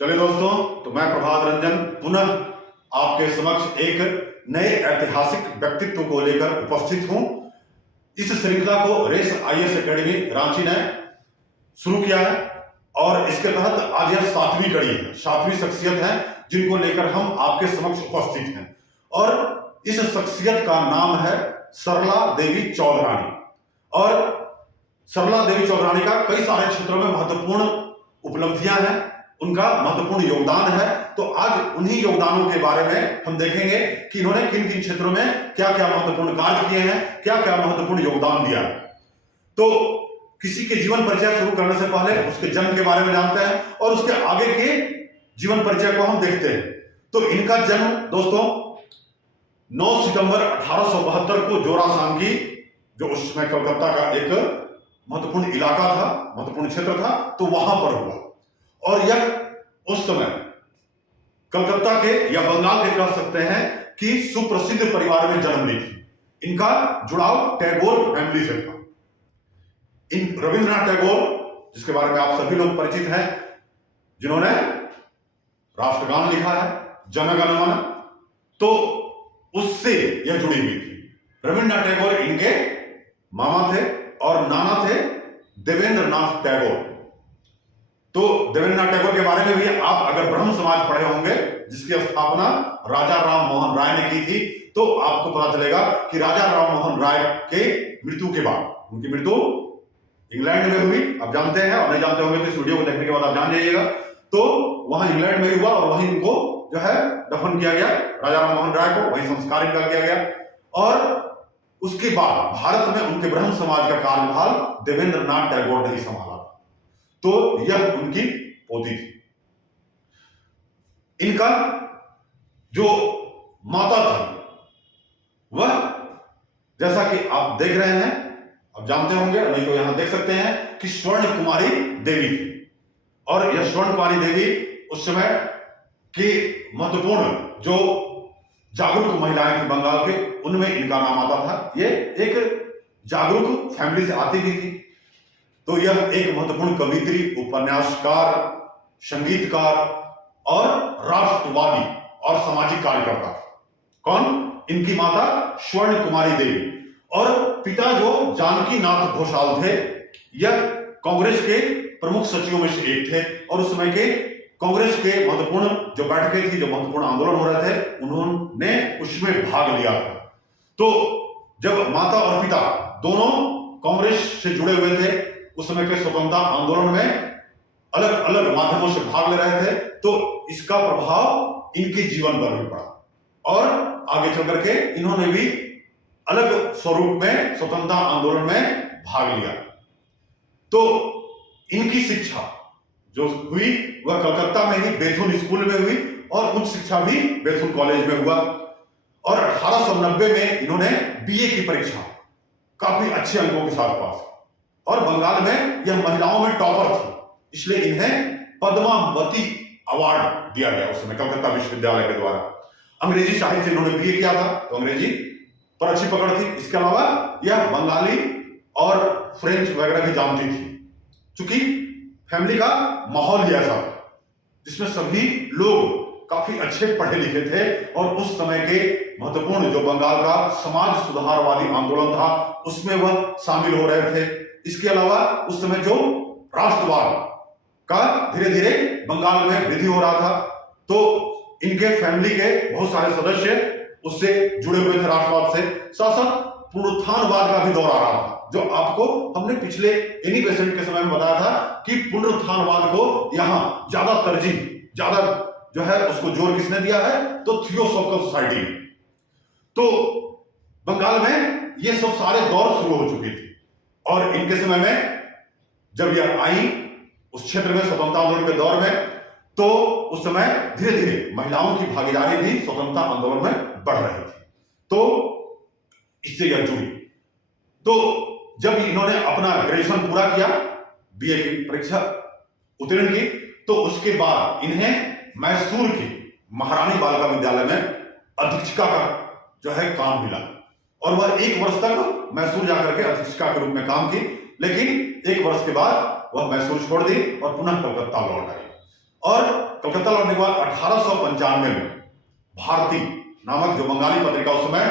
चलिए दोस्तों, तो मैं प्रभात रंजन पुनः आपके समक्ष एक नए ऐतिहासिक व्यक्तित्व को लेकर उपस्थित हूं। इस श्रृंखला को रेस आईएएस एकेडमी रांची ने शुरू किया है और इसके तहत आज यह 7वीं कड़ी है, 7वीं शख्सियत है जिनको लेकर हम आपके समक्ष उपस्थित हैं। और इस शख्सियत का नाम है सरला देवी चौधरानी। और सरला देवी चौधरानी का कई सारे क्षेत्रों में महत्वपूर्ण उपलब्धियां हैं, उनका महत्वपूर्ण योगदान है। तो आज उन्हीं योगदानों के बारे में हम देखेंगे कि इन्होंने किन किन क्षेत्रों में क्या क्या महत्वपूर्ण कार्य किए हैं, क्या क्या महत्वपूर्ण योगदान दिया है। तो किसी के जीवन परिचय शुरू करने से पहले उसके जन्म के बारे में जानते हैं और उसके आगे के जीवन परिचय को हम देखते हैं। तो इनका जन्म दोस्तों 9 सितंबर 1872 को जोरासांकी, जो उस समय कलकत्ता का एक महत्वपूर्ण इलाका था, महत्वपूर्ण क्षेत्र था, तो वहां पर हुआ। और यह उस समय कलकत्ता के या बंगाल के कह सकते हैं कि सुप्रसिद्ध परिवार में जन्म ली थी। इनका जुड़ाव टैगोर फैमिली से था। इन रविंद्रनाथ टैगोर, जिसके बारे में आप सभी लोग परिचित हैं, जिन्होंने राष्ट्रगान लिखा है, जन गण मन, तो उससे यह जुड़ी हुई थी। रविंद्रनाथ टैगोर इनके मामा थे और नाना थे देवेंद्रनाथ टैगोर। तो देवेंद्रनाथ टैगोर के बारे में भी आप अगर ब्रह्म समाज पढ़े होंगे, जिसकी स्थापना राजा राम मोहन राय ने की थी, तो आपको पता चलेगा कि राजा राम मोहन राय के मृत्यु के बाद, उनकी मृत्यु इंग्लैंड में हुई। आप जानते हैं, और नहीं जानते होंगे तो इस वीडियो को देखने के बाद आप जान जाइएगा। तो वहां इंग्लैंड में हुआ और वहीं उनको जो है दफन किया गया, राजा राम मोहन राय को वहीं संस्कार इनका किया गया। और उसके बाद भारत में उनके ब्रह्म समाज का कार्यभार देवेंद्रनाथ टैगोर ने ही संभाला। तो यह उनकी पोती थी। इनका जो माता थी वह, जैसा कि आप देख रहे हैं, आप जानते होंगे, नहीं तो यहां देख सकते हैं कि स्वर्ण कुमारी देवी थी। और यह स्वर्ण कुमारी देवी उस समय की महत्वपूर्ण जो जागरूक महिलाएं थी बंगाल के, उनमें इनका नाम आता था। ये एक जागरूक फैमिली से आती भी थी। तो यह एक महत्वपूर्ण कवित्री, उपन्यासकार, संगीतकार और राष्ट्रवादी और सामाजिक कार्यकर्ता। कौन? इनकी माता स्वर्ण कुमारी देवी। और पिता जो जानकी नाथ घोषाल थे, यह कांग्रेस के प्रमुख सचिवों में से एक थे और उस समय के कांग्रेस के महत्वपूर्ण जो बैठकें थी, जो महत्वपूर्ण आंदोलन हो रहे थे, उन्होंने उसमें भाग लिया था। तो जब माता और पिता दोनों कांग्रेस से जुड़े हुए थे, उस समय के स्वतंत्रता आंदोलन में अलग अलग माध्यमों से भाग ले रहे थे, तो इसका प्रभाव इनके जीवन पर भी पड़ा और आगे चल करके इन्होंने भी अलग स्वरूप में स्वतंत्रता आंदोलन में भाग लिया। तो इनकी शिक्षा जो हुई वह कलकत्ता में ही बेथुन स्कूल में हुई और उच्च शिक्षा भी बेथुन कॉलेज में हुआ। और 1890 में इन्होंने बीए की परीक्षा काफी अच्छे अंकों के साथ पास। और बंगाल में यह महिलाओं में टॉपर थी, इसलिए इन्हें पद्मावती अवार्ड दिया गया उस समय कलकत्ता विश्वविद्यालय के द्वारा। अंग्रेजी साहित्य से इन्होंने बीए किया था, तो अंग्रेजी पर अच्छी पकड़ थी। इसके अलावा यह बंगाली और फ्रेंच वगैरह भी जानती थी, क्योंकि फैमिली का माहौल ही ऐसा था जिसमें सभी लोग काफी अच्छे पढ़े लिखे थे। और उस समय के महत्वपूर्ण जो बंगाल का समाज सुधारवादी आंदोलन था, उसमें वह शामिल हो रहे थे। इसके अलावा उस समय जो राष्ट्रवाद का धीरे धीरे बंगाल में वृद्धि हो रहा था, तो इनके फैमिली के बहुत सारे सदस्य उससे जुड़े हुए थे राष्ट्रवाद से। साथ साथ पुनरुत्थानवाद का भी दौर आ रहा था, जो आपको हमने पिछले एनी बेसेंट के समय में बताया था कि पुनरुत्थानवाद को यहां ज्यादा तरजीह, ज्यादा जो है उसको जोर किसने दिया है, तो थियोसॉफिकल सोसाइटी में। तो बंगाल में ये सब सारे दौर शुरू हो चुकी थी। और इनके समय में जब यह आई उस क्षेत्र में स्वतंत्रता आंदोलन के दौर में, तो उस समय धीरे धीरे महिलाओं की भागीदारी भी स्वतंत्रता आंदोलन में बढ़ रही थी। तो इससे यह जुड़ी। तो जब इन्होंने अपना ग्रेजुएशन पूरा किया, बीए की परीक्षा उत्तीर्ण की, तो उसके बाद इन्हें मैसूर की महारानी बालिका विद्यालय में अधीक्षिका का जो है काम मिला। और वह 1 वर्ष तक मैसूर जाकर के अधीक्षिका के रूप में काम की, लेकिन 1 वर्ष के बाद वह मैसूर छोड़ दी और पुनः कलकत्ता लौट आई। और कलकत्ता लौटने के बाद 1895 में भारती नामक जो बंगाली पत्रिका उस समय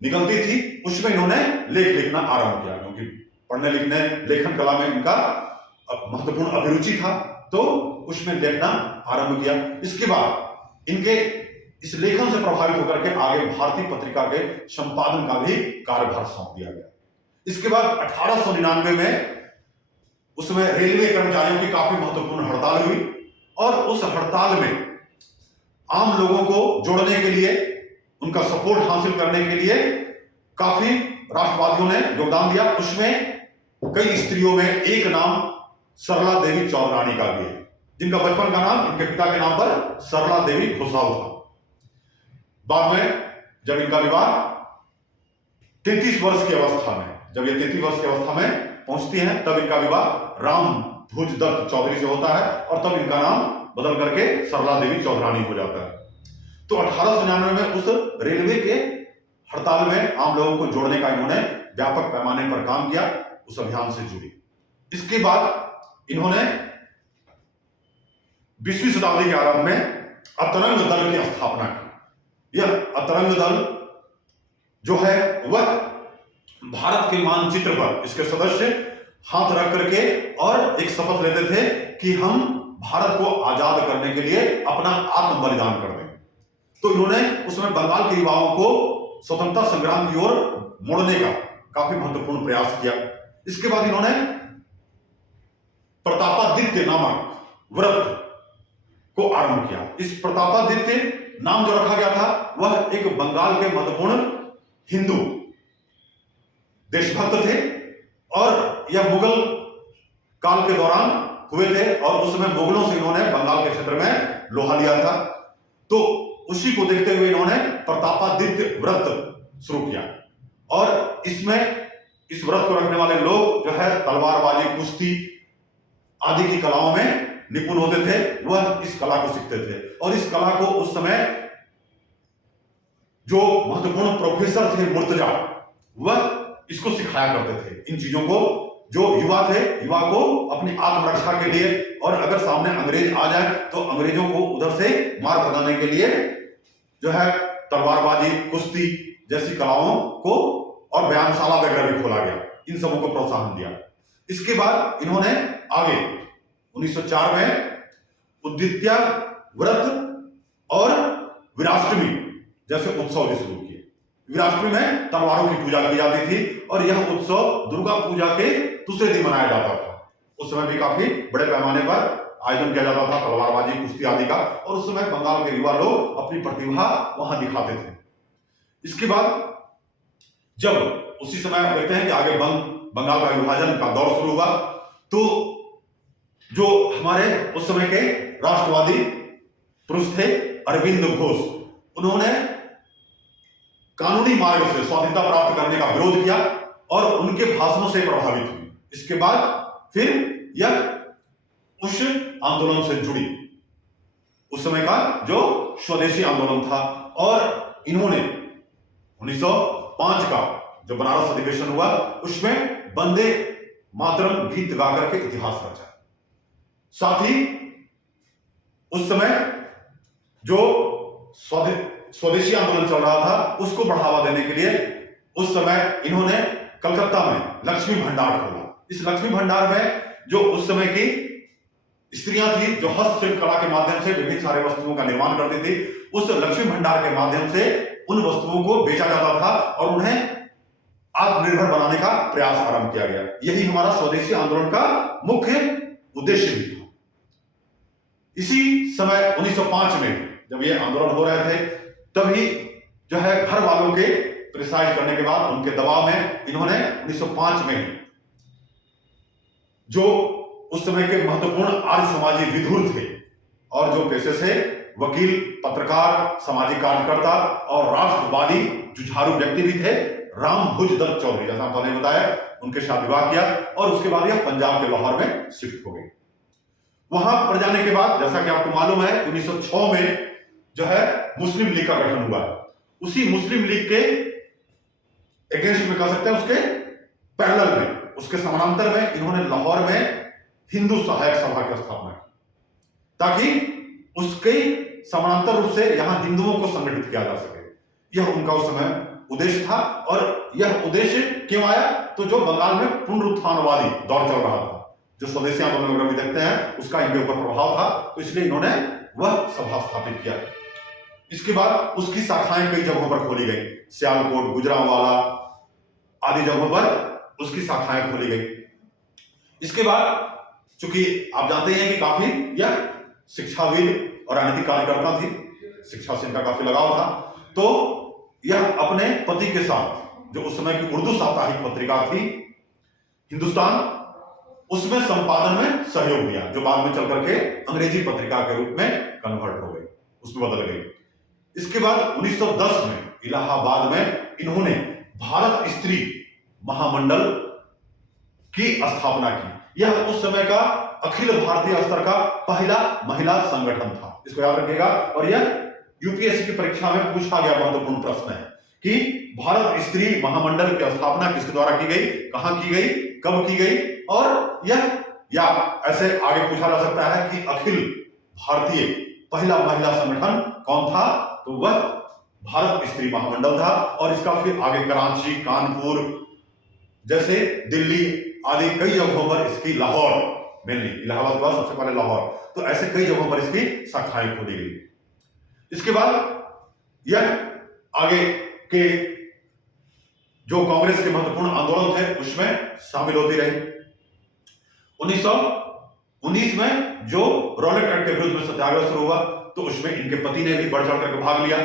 निकलती थी, उसमें इन्होंने लेख लिखना आरंभ किया, क्योंकि पढ़ने लिखने लेखन कला में इनका महत्वपूर्ण अभिरुचि था, तो उसमें लिखना आरंभ किया। इसके बाद इनके इस लेखन से प्रभावित होकर के आगे भारतीय पत्रिका के संपादन का भी कार्यभार सौंप दिया गया। इसके बाद 1899 में उसमें रेलवे कर्मचारियों की काफी महत्वपूर्ण हड़ताल हुई, और उस हड़ताल में आम लोगों को जोड़ने के लिए, उनका सपोर्ट हासिल करने के लिए काफी राष्ट्रवादियों ने योगदान दिया। उसमें कई स्त्रियों में एक नाम सरला देवी चौधरानी का भी है, जिनका बचपन का नाम इनके पिता के नाम पर सरला देवी खुसराव था। बाद में जब इनका विवाह 33 वर्ष की अवस्था में, जब ये 33 वर्ष की अवस्था में पहुंचती हैं, तब इनका विवाह राम भुज दत्त चौधरी से होता है, और तब इनका नाम बदल करके सरला देवी चौधरानी हो जाता है। तो 1899 में उस रेलवे के हड़ताल में आम लोगों को जोड़ने का इन्होंने व्यापक पैमाने पर काम किया, उस अभियान से जुड़ी। इसके बाद इन्होंने 20वीं शताब्दी के आरंभ में अतरंग दल की स्थापना की। यह अतरंग दल जो है वह भारत के मानचित्र पर इसके सदस्य हाथ रख करके और एक शपथ लेते थे कि हम भारत को आजाद करने के लिए अपना आत्म बलिदान कर देंगे। तो इन्होंने उसमें बंगाल के युवाओं को स्वतंत्रता संग्राम की ओर मोड़ने का काफी महत्वपूर्ण प्रयास किया। इसके बाद इन्होंने प्रतापादित्य नामक व्रत को आरंभ किया। इस प्रतापादित्य नाम जो रखा गया था वह एक बंगाल के महत्वपूर्ण हिंदू देशभक्त थे, और यह मुगल काल के दौरान हुए थे, और उस समय मुगलों से इन्होंने बंगाल के क्षेत्र में लोहा लिया था। तो उसी को देखते हुए इन्होंने प्रतापादित्य व्रत शुरू किया, और इसमें इस व्रत को रखने वाले लोग जो है तलवारबाजी, कुश्ती आदि की कलाओं में निपुण होते थे, वह इस कला को सीखते थे। और इस कला को उस समय जो महत्वपूर्ण प्रोफेसर थे मुर्तजा, वह इसको सिखाया करते थे। इन चीजों को जो युवा थे, युवा को अपनी आत्मरक्षा के लिए, और अगर सामने अंग्रेज आ जाए तो अंग्रेजों को उधर से मार भगाने के लिए जो है तलवारबाजी, कुश्ती जैसी कलाओं को, और व्यायामशाला वगैरह भी खोला गया, इन सबों को प्रोत्साहन दिया। इसके बाद इन्होंने आगे 1904 में उद्वित्या व्रत और वीराष्टमी जैसे उत्सव भी शुरू किए। वीराष्टमी में तलवारों की पूजा की जाती थी, और यह उत्सव दुर्गा पूजा के दूसरे दिन मनाया जाता था। उस समय भी काफी बड़े पैमाने पर आयोजन किया जाता था तलवारबाजी, कुश्ती आदि का, और उस समय बंगाल के युवा लोग अपनी प्रतिभा वहां दिखाते थे। इसके बाद जब उसी समय आप देखते हैं कि आगे बंगाल का विभाजन का दौर शुरू हुआ, तो जो हमारे उस समय के राष्ट्रवादी पुरुष थे अरविंद घोष, उन्होंने कानूनी मार्ग से स्वाधीनता प्राप्त करने का विरोध किया, और उनके भाषणों से प्रभावित हुई। इसके बाद फिर यह उस आंदोलन से जुड़ी, उस समय का जो स्वदेशी आंदोलन था, और इन्होंने 1905 का जो बनारस अधिवेशन हुआ उसमें वंदे मातरम गीत गाकर के इतिहास रचा। साथ ही उस समय जो स्वदेशी आंदोलन चल रहा था उसको बढ़ावा देने के लिए उस समय इन्होंने कलकत्ता में लक्ष्मी भंडार खोला। इस लक्ष्मी भंडार में जो उस समय की स्त्रियां थी जो हस्तशिल्प कला के माध्यम से विभिन्न सारे वस्तुओं का निर्माण करती थी, उस लक्ष्मी भंडार के माध्यम से उन वस्तुओं को बेचा जाता था और उन्हें आत्मनिर्भर बनाने का प्रयास आरंभ किया गया। यही हमारा स्वदेशी आंदोलन का मुख्य उद्देश्य भी था। इसी समय 1905 में जब ये आंदोलन हो रहे थे, तभी जो है घर वालों के प्रेसाइज करने के बाद उनके दबाव में इन्होंने 1905 में जो उस समय के महत्वपूर्ण आर्य समाजी विधुर थे और जो पेशे से वकील, पत्रकार, सामाजिक कार्यकर्ता और राष्ट्रवादी जुझारू व्यक्ति भी थे, राम भुज दत्त चौधरी, जैसा आपने बताया, उनके साथ विवाह किया और उसके बाद यह पंजाब के लाहौर में शिफ्ट हो गई। वहां पर जाने के बाद जैसा कि आपको मालूम है 1906 में जो है मुस्लिम लीग का गठन हुआ। उसी मुस्लिम लीग के अगेंस्ट में कह सकते हैं, उसके पैरेलल में, उसके समानांतर में इन्होंने लाहौर में हिंदू सहायक सभा की स्थापना की, ताकि उसके समानांतर रूप से यहाँ हिंदुओं को संगठित किया जा सके, यह उनका उस समय उद्देश्य था। और यह उद्देश्य क्यों आया, तो जो बंगाल में पुनरुत्थानवादी दौर चल रहा था, जो स्वदेशी आंदोलन वगैरह भी देखते हैं, उसका इनके ऊपर प्रभाव था, तो इसलिए इन्होंने वह सभा स्थापित किया। इसके बाद उसकी शाखाएं कई जगहों पर खोली गई, सियालकोट, गुजरांवाला आदि जगहों पर उसकी शाखाएं खोली गई। इसके बाद चूंकि आप जानते हैं कि काफी यह शिक्षाविद और राजनीतिक कार्यकर्ता थी, शिक्षा से इनका काफी लगाव था, तो यह अपने पति के साथ, जो उस समय की उर्दू साप्ताहिक पत्रिका थी हिंदुस्तान, उसमें संपादन में सहयोग दिया, जो बाद में चल करके अंग्रेजी पत्रिका के रूप में कन्वर्ट हो गई, उसमें बदल गई। इसके बाद 1910 में इलाहाबाद में इन्होंने भारत स्त्री महामंडल की स्थापना की। यह उस समय का अखिल भारतीय स्तर का पहला महिला संगठन था, इसको याद रखिएगा। और यह यूपीएससी की परीक्षा में पूछा गया महत्वपूर्ण प्रश्न है कि भारत स्त्री महामंडल की स्थापना किसके द्वारा की गई, कहां की गई, कब की गई, और यह या ऐसे आगे पूछा जा सकता है कि अखिल भारतीय पहला महिला संगठन कौन था, तो वह भारत स्त्री महामंडल था। और इसका फिर आगे कराची, कानपुर जैसे दिल्ली आदि कई जगहों पर इसकी, लाहौर मेनली, इलाहाबाद के बाद सबसे पहले लाहौर, तो ऐसे कई जगहों पर इसकी शाखाएं खोली गई। इसके बाद यह आगे के जो कांग्रेस के महत्वपूर्ण आंदोलन थे उसमें शामिल होती रही। 1919 में जो रॉलेट एक्ट के विरुद्ध में सत्याग्रह शुरू हुआ, तो उसमें इनके पति ने भी बढ़ चढ़ करके भाग लिया।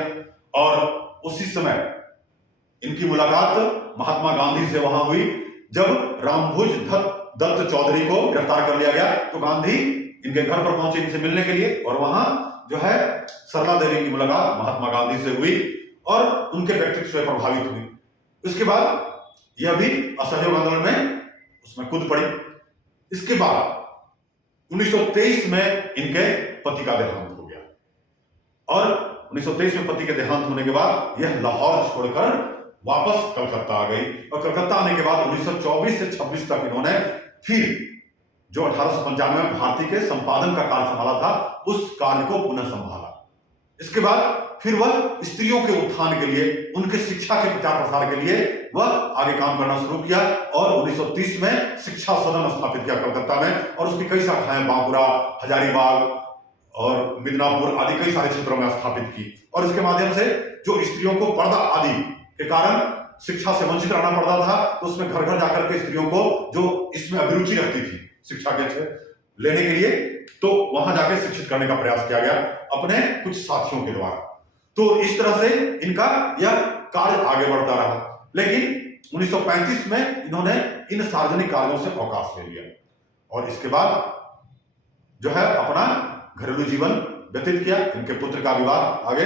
और उसी समय इनकी मुलाकात महात्मा गांधी से वहां हुई, जब रामभुज दत्त चौधरी को गिरफ्तार कर लिया गया, तो गांधी इनके घर पर पहुंचे इनसे मिलने के लिए, और वहां जो है सरला देवी की मुलाकात महात्मा गांधी से हुई और उनके व्यक्तित्व से प्रभावित हुई। उसके बाद यह भी असहयोग आंदोलन में उसमें कूद पड़ी। इसके बाद 1923 में इनके पति का देहांत हो गया, और 1923 में पति के देहांत होने के बाद यह लाहौर छोड़कर वापस कलकत्ता आ गई। और कलकत्ता आने के बाद 1924 से 26 तक इन्होंने फिर जो 1895 में भारती के संपादन का कार्य संभाला था, उस कार्य को पुनः संभाला। इसके बाद फिर वह स्त्रियों के उत्थान के लिए, उनके शिक्षा के प्रचार प्रसार के लिए वह आगे काम करना शुरू किया, और 1930 में शिक्षा सदन स्थापित किया कलकत्ता में, और उसकी कई शाखाएं बांकुरा, हजारीबाग और मिदनापुर आदि कई सारे क्षेत्रों में स्थापित की। और इसके माध्यम से जो स्त्रियों को पर्दा आदि के कारण शिक्षा से वंचित रहना पड़ता था, तो उसमें घर घर जाकर के स्त्रियों को जो इसमें अभिरुचि रखती थी शिक्षा के लेने के लिए, तो वहां जाकर शिक्षित करने का प्रयास किया गया अपने कुछ साथियों के द्वारा। तो इस तरह से इनका यह कार्य आगे बढ़ता रहा। लेकिन 1935 में इन्होंने इन सार्वजनिक कार्यों से अवकाश ले लिया, और इसके बाद जो है अपना घरेलू जीवन व्यतीत किया। इनके पुत्र का विवाह आगे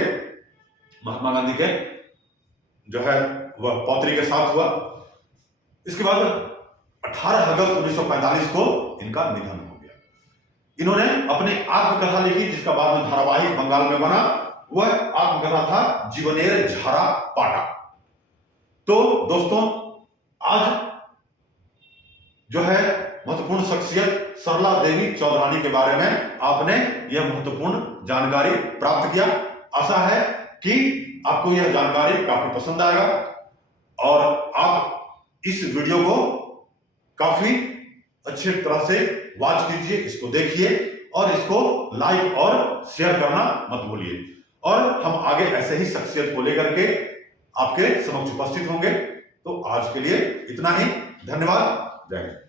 महात्मा गांधी के जो है वह पौत्री के साथ हुआ। इसके बाद 18 अगस्त 1945 को इनका निधन हो गया। इन्होंने अपनी आत्मकथा लिखी, जिसका बाद में धारावाहिक बंगाल में बना। वह आत्मकथा था जीवनेर झारा पाटा। तो दोस्तों, आज जो है महत्वपूर्ण शख्सियत सरला देवी चौधरानी के बारे में आपने यह महत्वपूर्ण जानकारी प्राप्त किया। आशा है कि आपको यह जानकारी काफी पसंद आएगा, और आप इस वीडियो को काफी अच्छी तरह से वॉच कीजिए, इसको देखिए, और इसको लाइक और शेयर करना मत भूलिए। और हम आगे ऐसे ही शख्सियत को लेकर के आपके समक्ष उपस्थित होंगे। तो आज के लिए इतना ही। धन्यवाद। जय हिंद।